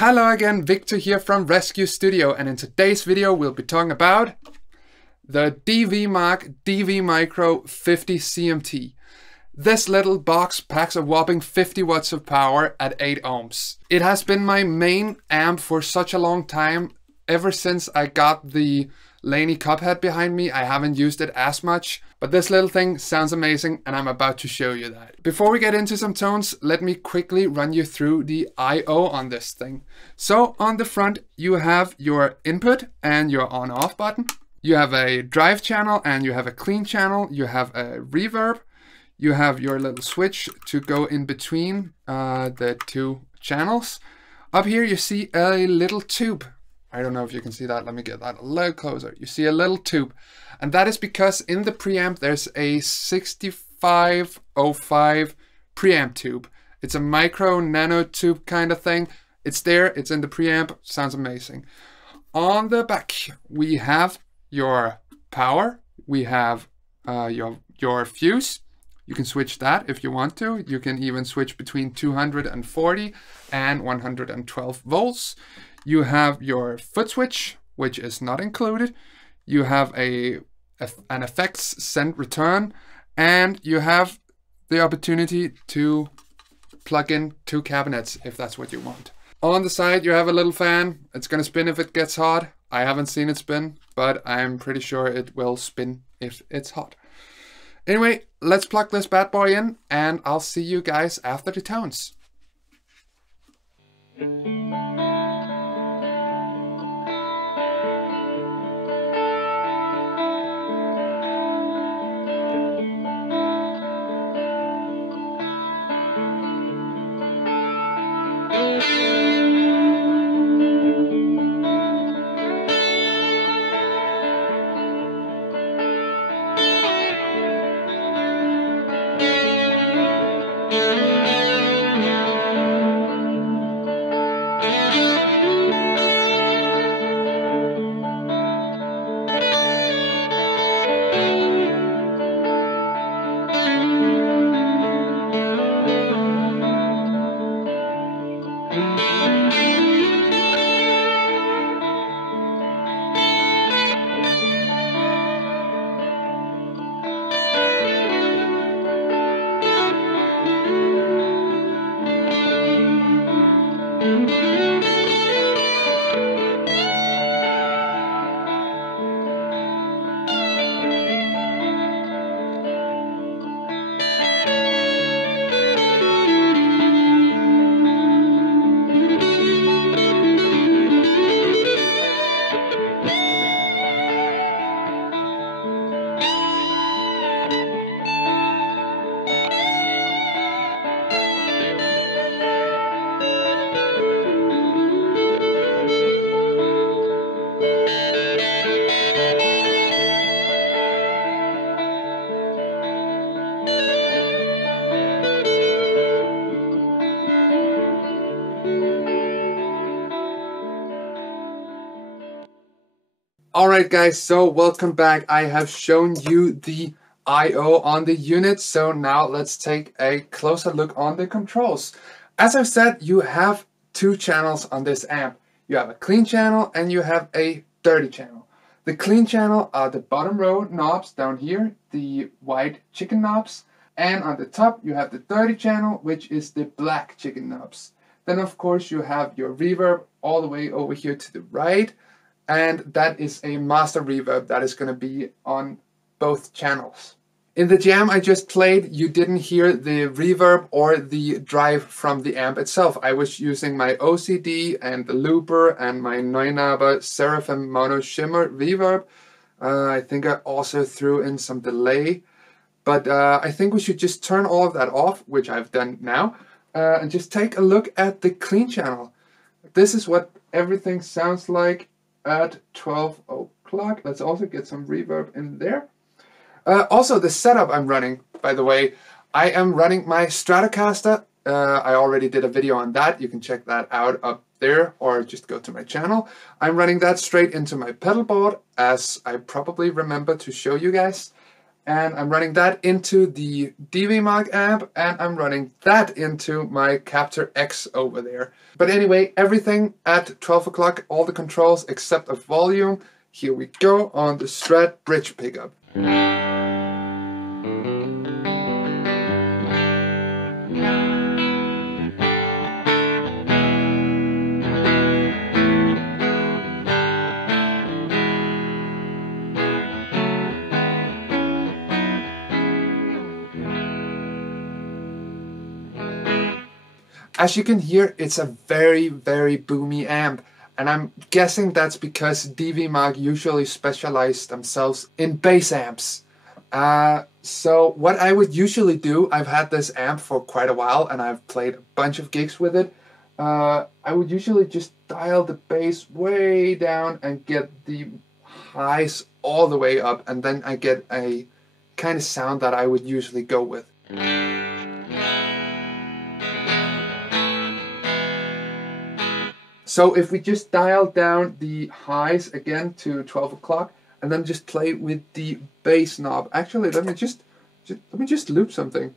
Hello again, Victor here from ResQ Studio, and in today's video we'll be talking about the DV DV Micro 50 CMT. This little box packs a whopping 50 watts of power at 8 ohms. It has been my main amp for such a long time. Ever since I got the Laney Cubhead behind me, I haven't used it as much, but this little thing sounds amazing and I'm about to show you that. Before we get into some tones, let me quickly run you through the I/O on this thing. So on the front, you have your input and your on-off button. You have a drive channel and you have a clean channel. You have a reverb. You have your little switch to go in between the two channels. Up here you see a little tube. I don't know if you can see that. Let me get that a little closer. You see a little tube. And that is because in the preamp there's a 6505 preamp tube. It's a micro nano tube kind of thing. It's there, it's in the preamp, sounds amazing. On the back we have your power. We have your fuse. You can switch that if you want to. You can even switch between 240 and 112 volts. You have your foot switch, which is not included. You have an effects send return, and you have the opportunity to plug in two cabinets if that's what you want. On the side, you have a little fan. It's gonna spin if it gets hot. I haven't seen it spin, but I'm pretty sure it will spin if it's hot. Anyway, let's plug this bad boy in, and I'll see you guys after the tones. Alright guys, so welcome back. I have shown you the I/O on the unit, so now let's take a closer look on the controls. As I've said, you have two channels on this amp. You have a clean channel and you have a dirty channel. The clean channel are the bottom row knobs down here, the white chicken knobs, and on the top you have the dirty channel, which is the black chicken knobs. Then of course you have your reverb all the way over here to the right. And that is a master reverb that is going to be on both channels. In the jam I just played, you didn't hear the reverb or the drive from the amp itself. I was using my OCD and the looper and my Neunaber Seraphim Mono Shimmer reverb. I think I also threw in some delay. But I think we should just turn all of that off, which I've done now, and just take a look at the clean channel. This is what everything sounds like at 12 o'clock. Let's also get some reverb in there. Also the setup I'm running, by the way, I am running my Stratocaster. I already did a video on that. You can check that out up there or just go to my channel. I'm running that straight into my pedal board, as I probably remember to show you guys. and I'm running that into the DV-Mag amp, and I'm running that into my Captor X over there. But anyway, everything at 12 o'clock, all the controls except of volume. Here we go on the Strat bridge pickup. As you can hear, it's a very, very boomy amp, and I'm guessing that's because DV-Mag usually specialize themselves in bass amps. So what I would usually do, I've had this amp for quite a while and I've played a bunch of gigs with it. I would usually just dial the bass way down and get the highs all the way up, and then I get a kind of sound that I would usually go with. So if we just dial down the highs again to 12 o'clock and then just play with the bass knob. Actually, let me just loop something.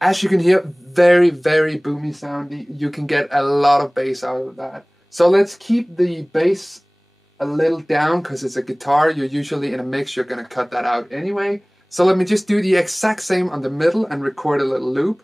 As you can hear, very, very boomy sound. You can get a lot of bass out of that. So let's keep the bass a little down because it's a guitar. You're usually in a mix, you're gonna cut that out anyway. So let me just do the exact same on the middle and record a little loop.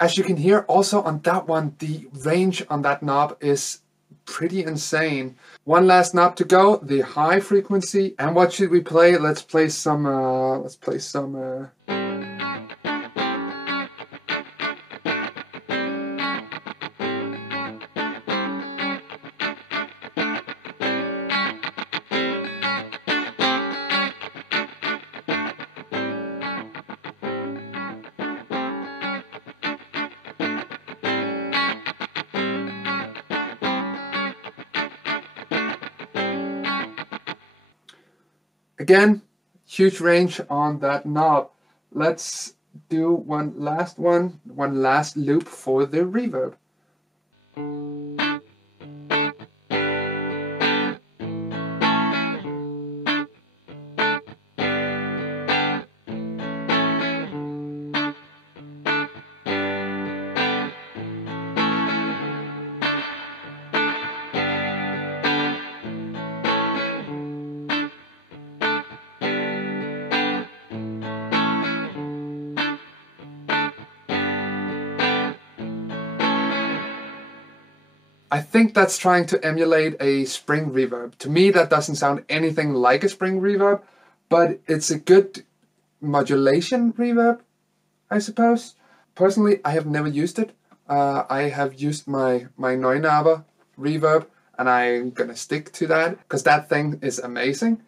As you can hear, also on that one, the range on that knob is pretty insane. One last knob to go, the high frequency. And what should we play? Let's play some, Again, huge range on that knob. Let's do one last loop for the reverb. I think that's trying to emulate a spring reverb. To me, that doesn't sound anything like a spring reverb, but it's a good modulation reverb, I suppose. Personally, I have never used it. I have used my Neunaber reverb, and I'm gonna stick to that because that thing is amazing.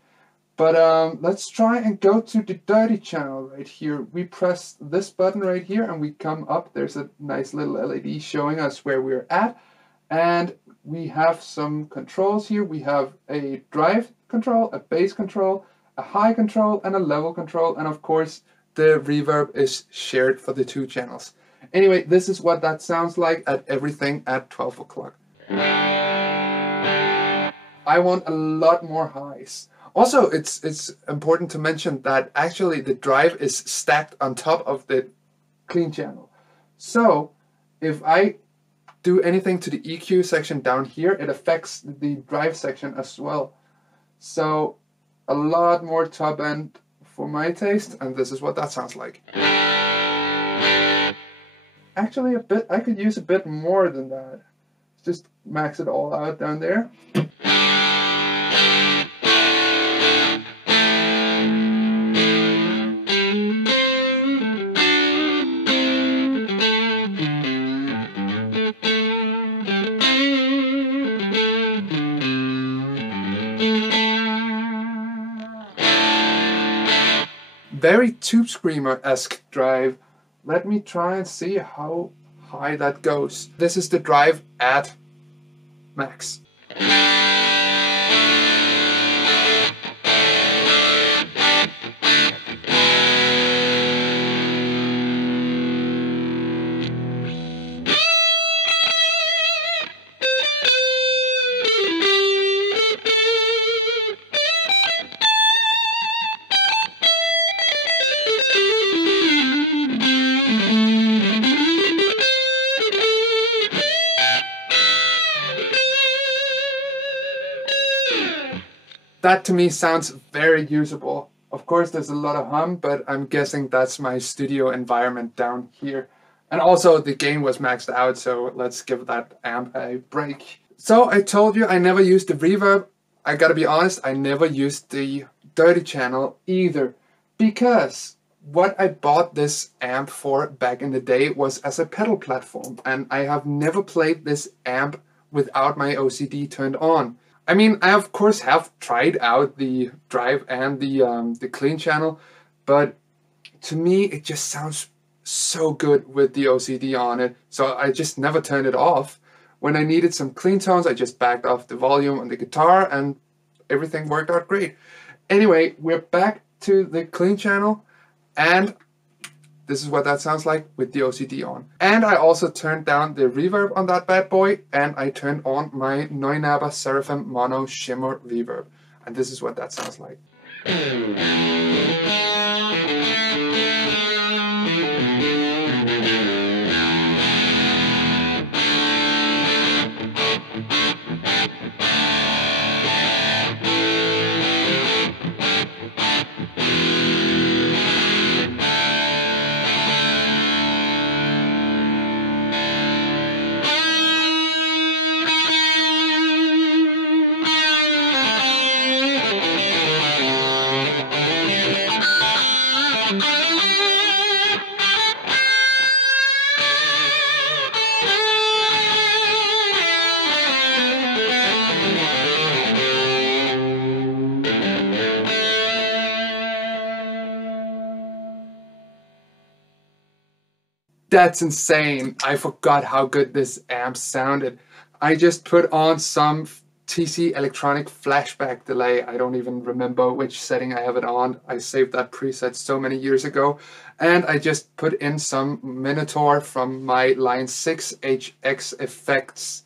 But let's try and go to the dirty channel right here. We press this button right here and we come up. There's a nice little LED showing us where we're at. And we have some controls here. We have a drive control, a bass control, a high control, and a level control. And of course, the reverb is shared for the two channels. Anyway, this is what that sounds like at everything at 12 o'clock. I want a lot more highs. Also, it's important to mention that actually the drive is stacked on top of the clean channel. So if I do anything to the EQ section down here, it affects the drive section as well. So a lot more top end for my taste, and this is what that sounds like. Actually a bit, I could use a bit more than that. Just max it all out down there. Very Tube Screamer-esque drive. Let me try and see how high that goes. This is the drive at max. That to me sounds very usable. Of course there's a lot of hum, but I'm guessing that's my studio environment down here. And also the gain was maxed out, so let's give that amp a break. So I told you I never used the reverb. I gotta be honest, I never used the dirty channel either. Because what I bought this amp for back in the day was as a pedal platform. And I have never played this amp without my OCD turned on. I mean, I of course have tried out the drive and the clean channel, but to me it just sounds so good with the OCD on it, so I just never turned it off. When I needed some clean tones, I just backed off the volume on the guitar and everything worked out great. Anyway, we're back to the clean channel, and this is what that sounds like with the OCD on. And I also turned down the reverb on that bad boy, and I turned on my Neunaba Seraphim Mono Shimmer reverb. And this is what that sounds like. That's insane. I forgot how good this amp sounded. I just put on some TC electronic flashback delay. I don't even remember which setting I have it on. I saved that preset so many years ago. And I just put in some Minotaur from my Line 6 HX effects.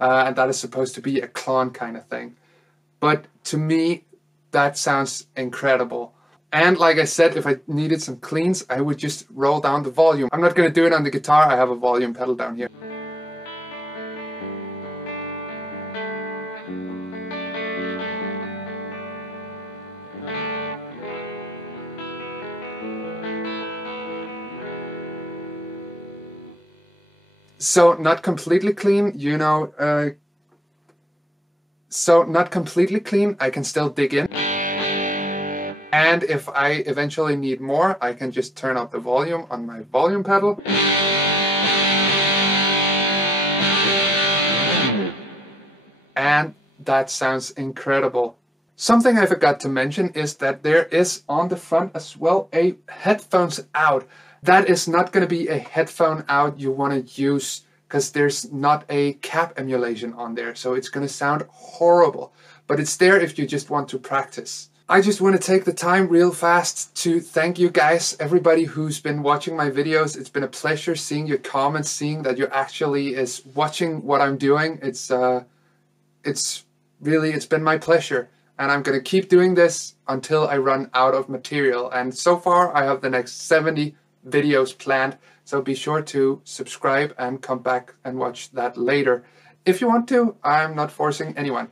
And that is supposed to be a clone kind of thing. But to me, that sounds incredible. And like I said, if I needed some cleans, I would just roll down the volume. I'm not going to do it on the guitar, I have a volume pedal down here. So not completely clean, you know, so not completely clean, I can still dig in. And if I eventually need more, I can just turn up the volume on my volume pedal. And that sounds incredible. Something I forgot to mention is that there is on the front as well a headphones out. That is not going to be a headphone out you want to use because there's not a cap emulation on there. So it's going to sound horrible. But it's there if you just want to practice. I just want to take the time real fast to thank you guys, everybody who's been watching my videos. It's been a pleasure seeing your comments, seeing that you actually is watching what I'm doing. It's been my pleasure. And I'm going to keep doing this until I run out of material. And so far I have the next 70 videos planned. So be sure to subscribe and come back and watch that later. If you want to, I'm not forcing anyone.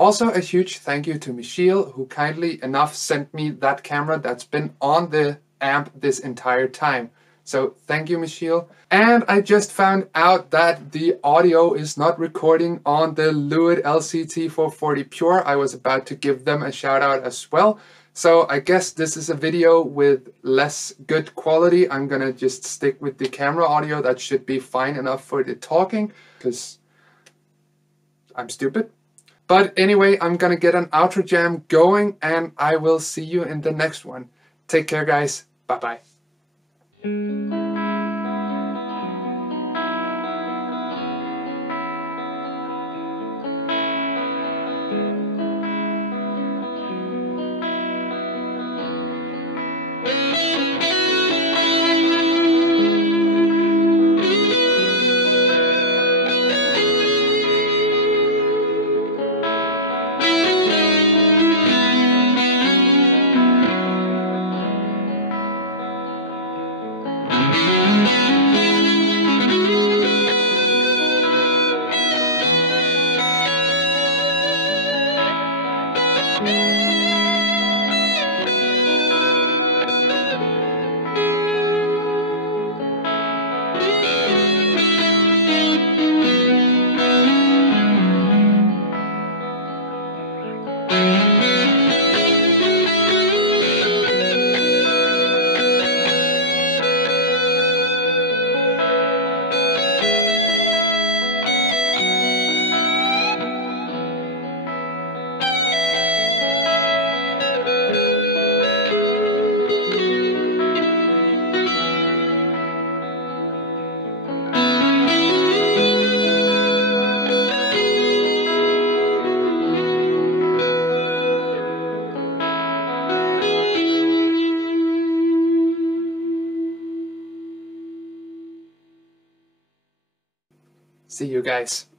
Also, a huge thank you to Michiel, who kindly enough sent me that camera that's been on the amp this entire time. So thank you, Michiel. And I just found out that the audio is not recording on the Lewitt LCT 440 Pure. I was about to give them a shout out as well. So I guess this is a video with less good quality. I'm gonna just stick with the camera audio. That should be fine enough for the talking, because I'm stupid. But anyway, I'm gonna get an outro jam going, and I will see you in the next one. Take care, guys. Bye-bye. See you guys.